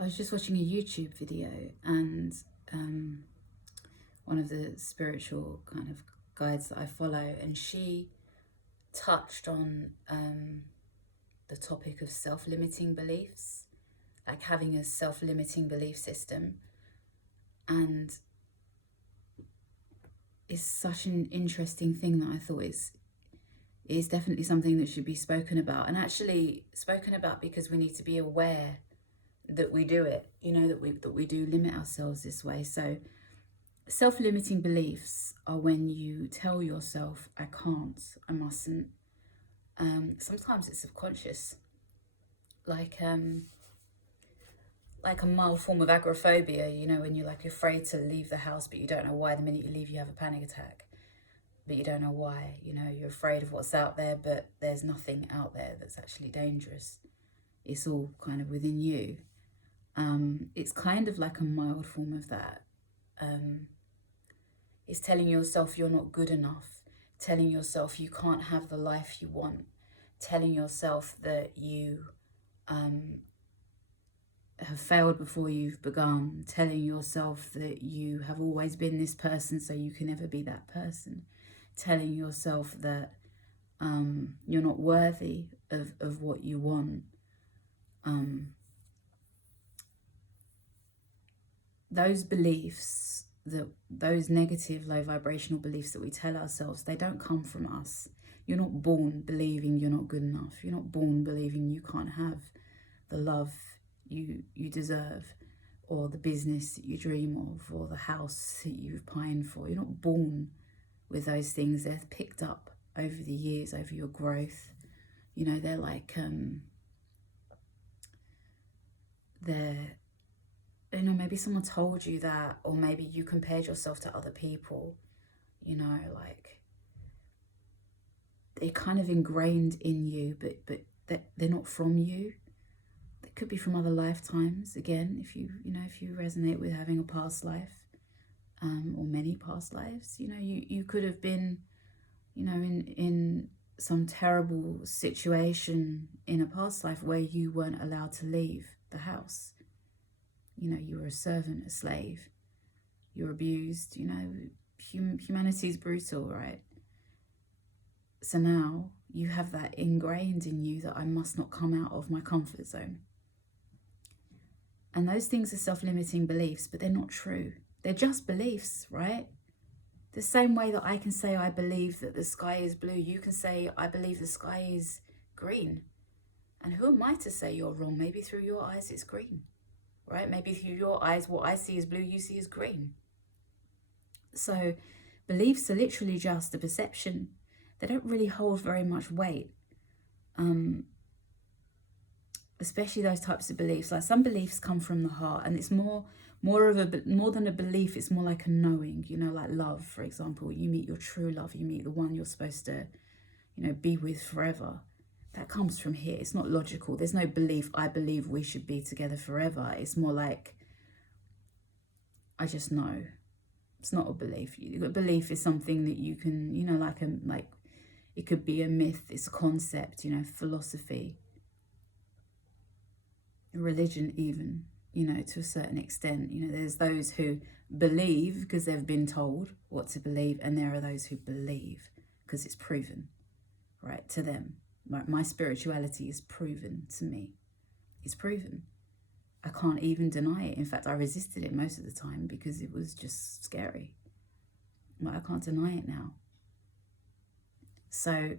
I was just watching a YouTube video, and one of the spiritual kind of guides that I follow, and she touched on the topic of self-limiting beliefs, like having a self-limiting belief system. And it's such an interesting thing that I thought is definitely something that should be spoken about, and actually spoken about because we need to be aware that we do it, you know, that we do limit ourselves this way. So self-limiting beliefs are when you tell yourself, I can't, I mustn't. Sometimes it's subconscious, like a mild form of agoraphobia, you know, when you're like afraid to leave the house, but you don't know why. The minute you leave, you have a panic attack, but you don't know why. You know, you're afraid of what's out there, but there's nothing out there that's actually dangerous. It's all kind of within you. It's kind of like a mild form of that. It's telling yourself you're not good enough, telling yourself you can't have the life you want, telling yourself that you have failed before you've begun, telling yourself that you have always been this person so you can never be that person, telling yourself that you're not worthy of what you want. Those beliefs, those negative low vibrational beliefs that we tell ourselves, they don't come from us. You're not born believing you're not good enough. You're not born believing you can't have the love you deserve, or the business that you dream of, or the house that you've pined for. You're not born with those things. They're picked up over the years, over your growth. You know, they're like you know, maybe someone told you that, or maybe you compared yourself to other people, you know, like they're kind of ingrained in you, but they're not from you. They could be from other lifetimes. Again, if you resonate with having a past life, or many past lives, you know, you could have been, you know, in some terrible situation in a past life where you weren't allowed to leave the house. You know, you were a servant, a slave. You were abused. You know, humanity is brutal, right? So now you have that ingrained in you that I must not come out of my comfort zone. And those things are self-limiting beliefs, but they're not true. They're just beliefs, right? The same way that I can say I believe that the sky is blue, you can say I believe the sky is green. And who am I to say you're wrong? Maybe through your eyes it's green. Right? Maybe through your eyes, what I see is blue, you see is green. So beliefs are literally just a perception. They don't really hold very much weight. Especially those types of beliefs. Like some beliefs come from the heart, and it's more than a belief. It's more like a knowing. You know, like love, for example. You meet your true love. You meet the one you're supposed to, you know, be with forever. That comes from here. It's not logical. There's no belief, I believe we should be together forever. It's more like, I just know. It's not a belief. A belief is something that you can, you know, like it could be a myth. It's a concept, you know, philosophy, religion even, you know, to a certain extent. You know, there's those who believe because they've been told what to believe, and there are those who believe because it's proven, right, to them. My spirituality is proven to me. It's proven. I can't even deny it. In fact, I resisted it most of the time because it was just scary. But I can't deny it now. So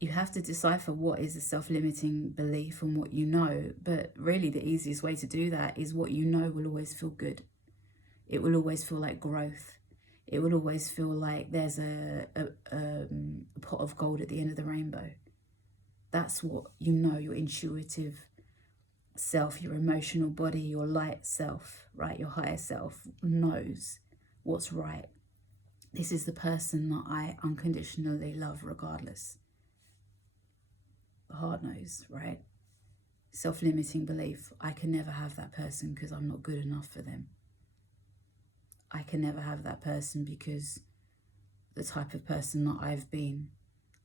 you have to decipher what is a self-limiting belief and what you know. But really the easiest way to do that is what you know will always feel good. It will always feel like growth. It will always feel like there's a pot of gold at the end of the rainbow. That's what you know, your intuitive self, your emotional body, your light self, right? Your higher self knows what's right. This is the person that I unconditionally love regardless. The heart knows, right? Self-limiting belief. I can never have that person because I'm not good enough for them. I can never have that person because the type of person that I've been,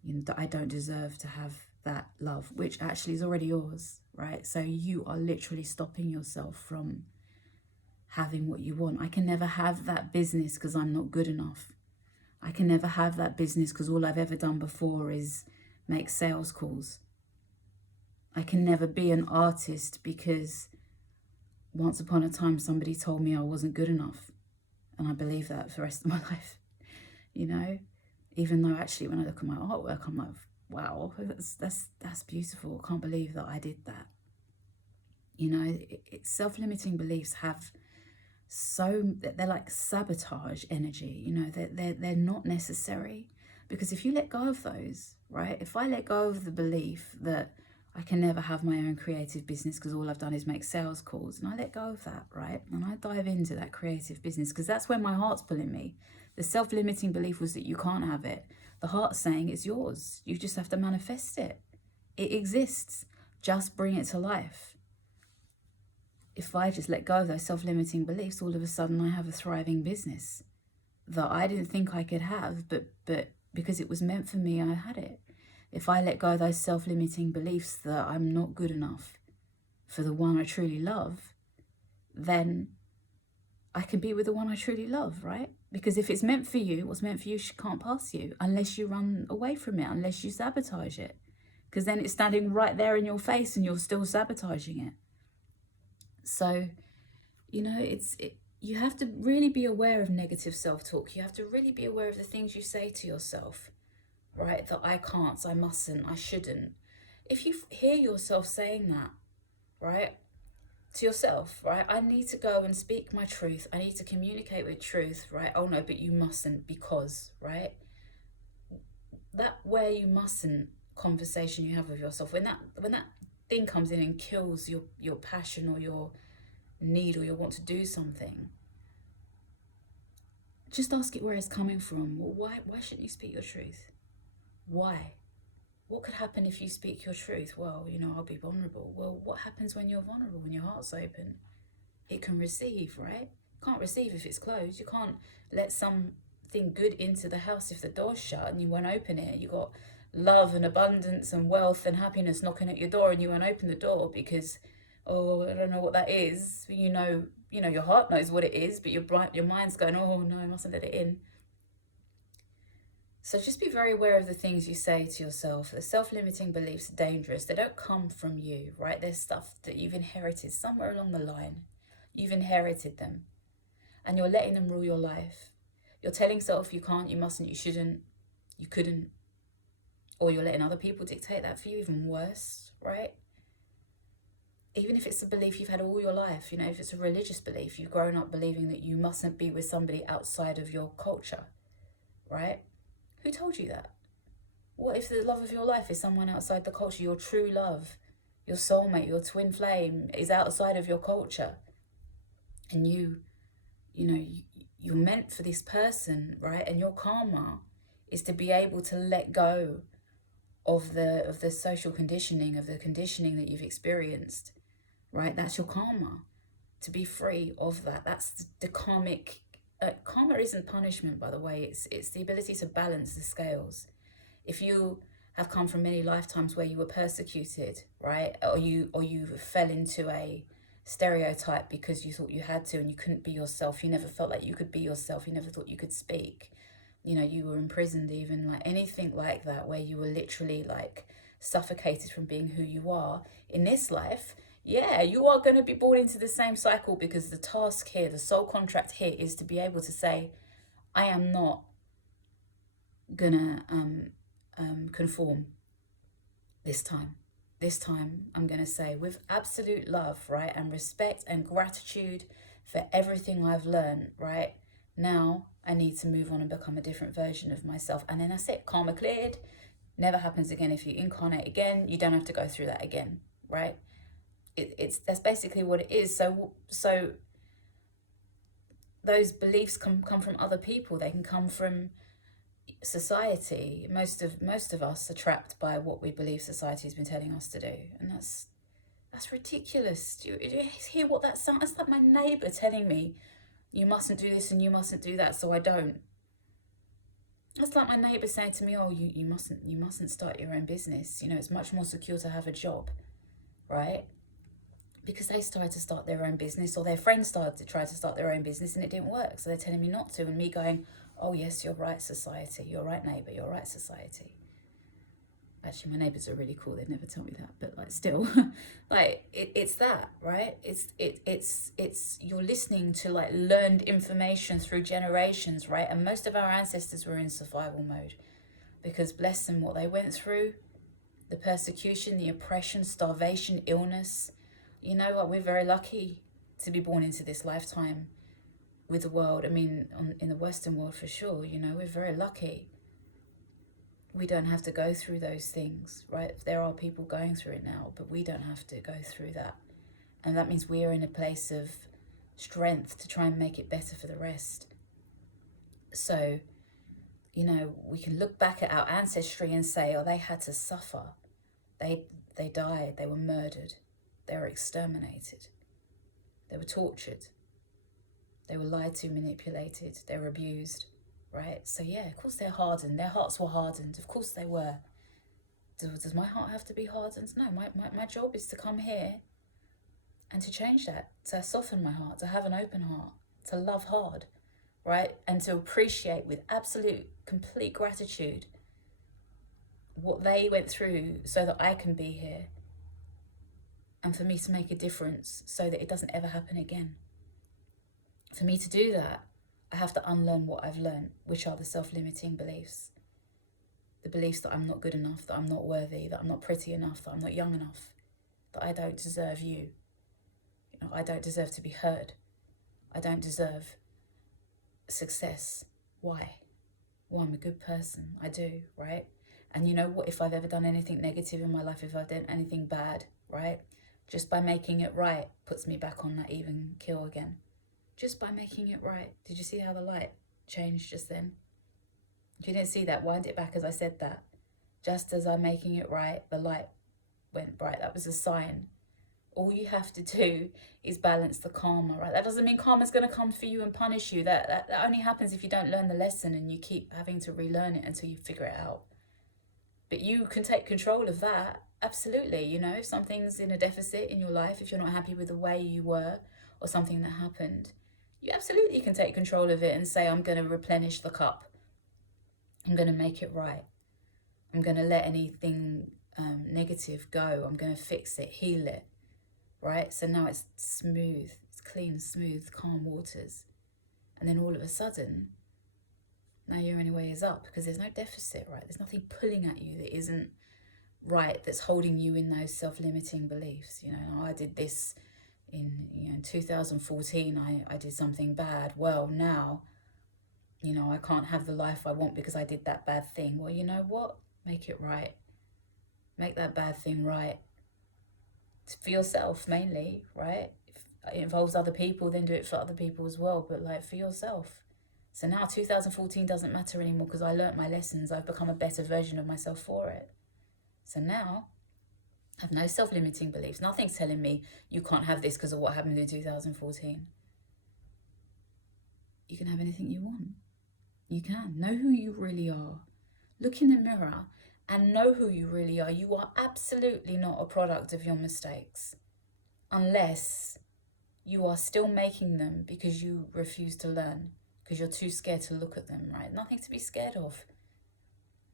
you know, that I don't deserve to have that love, which actually is already yours, right? So you are literally stopping yourself from having what you want. I can never have that business because I'm not good enough. I can never have that business because all I've ever done before is make sales calls. I can never be an artist because once upon a time somebody told me I wasn't good enough. And I believe that for the rest of my life, you know? Even though actually when I look at my artwork, I'm like, wow, that's beautiful. I can't believe that I did that. You know, self-limiting beliefs have they're like sabotage energy, you know, they're not necessary. Because if you let go of those, right? If I let go of the belief that I can never have my own creative business because all I've done is make sales calls, and I let go of that, right? And I dive into that creative business because that's where my heart's pulling me. The self-limiting belief was that you can't have it. The heart's saying it's yours. You just have to manifest it. It exists. Just bring it to life. If I just let go of those self-limiting beliefs, all of a sudden I have a thriving business that I didn't think I could have, but because it was meant for me, I had it. If I let go of those self-limiting beliefs that I'm not good enough for the one I truly love, then I can be with the one I truly love, right? Because if it's meant for you, what's meant for you can't pass you unless you run away from it, unless you sabotage it. Because then it's standing right there in your face and you're still sabotaging it. So, you know, you have to really be aware of negative self-talk. You have to really be aware of the things you say to yourself, right? That I can't, I mustn't, I shouldn't. If you hear yourself saying that, right, to yourself, right, I need to go and speak my truth. I need to communicate with truth, right? Oh no, but you mustn't because, right? That where you mustn't conversation you have with yourself, when that thing comes in and kills your passion or your need or your want to do something, just ask it where it's coming from. Well, why shouldn't you speak your truth? Why? What could happen if you speak your truth? Well, you know, I'll be vulnerable. Well, what happens when you're vulnerable, when your heart's open? It can receive, right? Can't receive if it's closed. You can't let something good into the house if the door's shut and you won't open it. You got love and abundance and wealth and happiness knocking at your door and you won't open the door because, oh, I don't know what that is. You know, your heart knows what it is, but your mind's going, oh no, I mustn't let it in. So just be very aware of the things you say to yourself. The self-limiting beliefs are dangerous. They don't come from you, right? They're stuff that you've inherited somewhere along the line. You've inherited them and you're letting them rule your life. You're telling yourself you can't, you mustn't, you shouldn't, you couldn't, or you're letting other people dictate that for you, even worse, right? Even if it's a belief you've had all your life, you know, if it's a religious belief, you've grown up believing that you mustn't be with somebody outside of your culture, right? Who told you that? What if the love of your life is someone outside the culture? Your true love, your soulmate, your twin flame is outside of your culture. And you're meant for this person, right? And your karma is to be able to let go of the social conditioning, of the conditioning that you've experienced, right? That's your karma, to be free of that. That's the karmic. Karma isn't punishment, by the way. It's the ability to balance the scales. If you have come from many lifetimes where you were persecuted, right, or you fell into a stereotype because you thought you had to and you couldn't be yourself, you never felt like you could be yourself, you never thought you could speak, you know, you were imprisoned, even like anything like that, where you were literally like suffocated from being who you are in this life, yeah, you are going to be born into the same cycle, because the task here, the soul contract here, is to be able to say, I am not gonna conform this time. This time I'm going to say, with absolute love, right, and respect and gratitude for everything I've learned, right, now I need to move on and become a different version of myself. And then that's it. Karma cleared. Never happens again. If you incarnate again, you don't have to go through that again, right? That's basically what it is. So those beliefs come from other people. They can come from society. Most of us are trapped by what we believe society has been telling us to do, and that's ridiculous. Do you hear what that sounds? That's like my neighbour telling me, you mustn't do this and you mustn't do that, so I don't. That's like my neighbour saying to me, oh, you mustn't start your own business. You know, it's much more secure to have a job, right? Because they started to start their own business, or their friends started to try to start their own business and it didn't work. So they're telling me not to, and me going, oh yes, you're right, society. You're right, neighbour. You're right, society. Actually, my neighbours are really cool. They'd never tell me that, but like still, like it's that, right? It's you're listening to like learned information through generations, right? And most of our ancestors were in survival mode because bless them, what they went through, the persecution, the oppression, starvation, illness. You know what? We're very lucky to be born into this lifetime with the world. I mean, in the Western world for sure. You know, we're very lucky. We don't have to go through those things, right? There are people going through it now, but we don't have to go through that. And that means we are in a place of strength to try and make it better for the rest. So, you know, we can look back at our ancestry and say, oh, they had to suffer. They died, they were murdered, they were exterminated, they were tortured, they were lied to, manipulated, they were abused. Right? So yeah, of course they're hardened. Their hearts were hardened. Of course they were. Does my heart have to be hardened? No, my job is to come here and to change that, to soften my heart, to have an open heart, to love hard, right? And to appreciate with absolute, complete gratitude what they went through so that I can be here. And for me to make a difference so that it doesn't ever happen again. For me to do that, I have to unlearn what I've learned, which are the self-limiting beliefs. The beliefs that I'm not good enough, that I'm not worthy, that I'm not pretty enough, that I'm not young enough, that I don't deserve you. You know, I don't deserve to be heard. I don't deserve success. Why? Well, I'm a good person. I do, right? And you know what? If I've ever done anything negative in my life, if I've done anything bad, right? Just by making it right puts me back on that even keel again. Just by making it right. Did you see how the light changed just then? If you didn't see that, wind it back as I said that. Just as I'm making it right, the light went bright. That was a sign. All you have to do is balance the karma, right? That doesn't mean karma's going to come for you and punish you. That only happens if you don't learn the lesson and you keep having to relearn it until you figure it out. But you can take control of that. Absolutely. You know, if something's in a deficit in your life, if you're not happy with the way you were or something that happened, you absolutely can take control of it and say, I'm going to replenish the cup. I'm going to make it right. I'm going to let anything negative go. I'm going to fix it, heal it, right? So now it's smooth, it's clean, smooth, calm waters. And then all of a sudden, now your only way is up because there's no deficit, right? There's nothing pulling at you that isn't right, that's holding you in those self-limiting beliefs. You know, I did this in 2014, I did something bad. Well, now, you know, I can't have the life I want because I did that bad thing. Well, you know what? Make it right. Make that bad thing right. For yourself mainly, right? If it involves other people, then do it for other people as well, but like for yourself. So now 2014 doesn't matter anymore because I learnt my lessons. I've become a better version of myself for it. So now I have no self-limiting beliefs. Nothing's telling me you can't have this because of what happened in 2014. You can have anything you want. You can. Know who you really are. Look in the mirror and know who you really are. You are absolutely not a product of your mistakes. Unless you are still making them because you refuse to learn. Because you're too scared to look at them, right? Nothing to be scared of.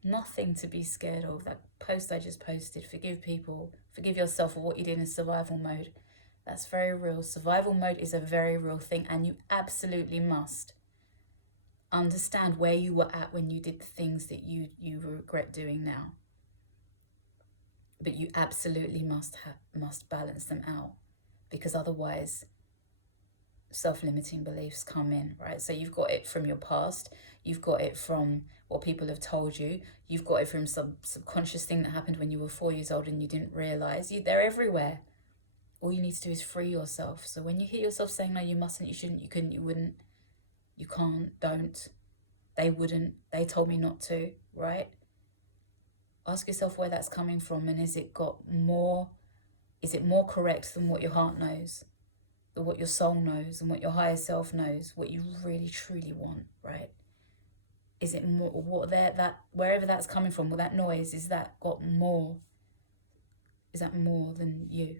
Nothing to be scared of. That post I just posted, forgive people, forgive yourself for what you did in survival mode. That's very real. Survival mode is a very real thing, and you absolutely must understand where you were at when you did the things that you regret doing now. But you absolutely must balance them out, because otherwise self-limiting beliefs come in, right? So you've got it from your past, you've got it from what people have told you, you've got it from some subconscious thing that happened when you were 4 years old and you didn't realize. They're everywhere. All you need to do is free yourself. So when you hear yourself saying, no, you mustn't, you shouldn't, you couldn't, you wouldn't, you can't, don't, they wouldn't, they told me not to, right? Ask yourself where that's coming from, and is it more correct than what your heart knows? What your soul knows and what your higher self knows, what you really truly want, right? Is it more, what there, that, wherever that's coming from, or that noise, is that got more? Is that more than you?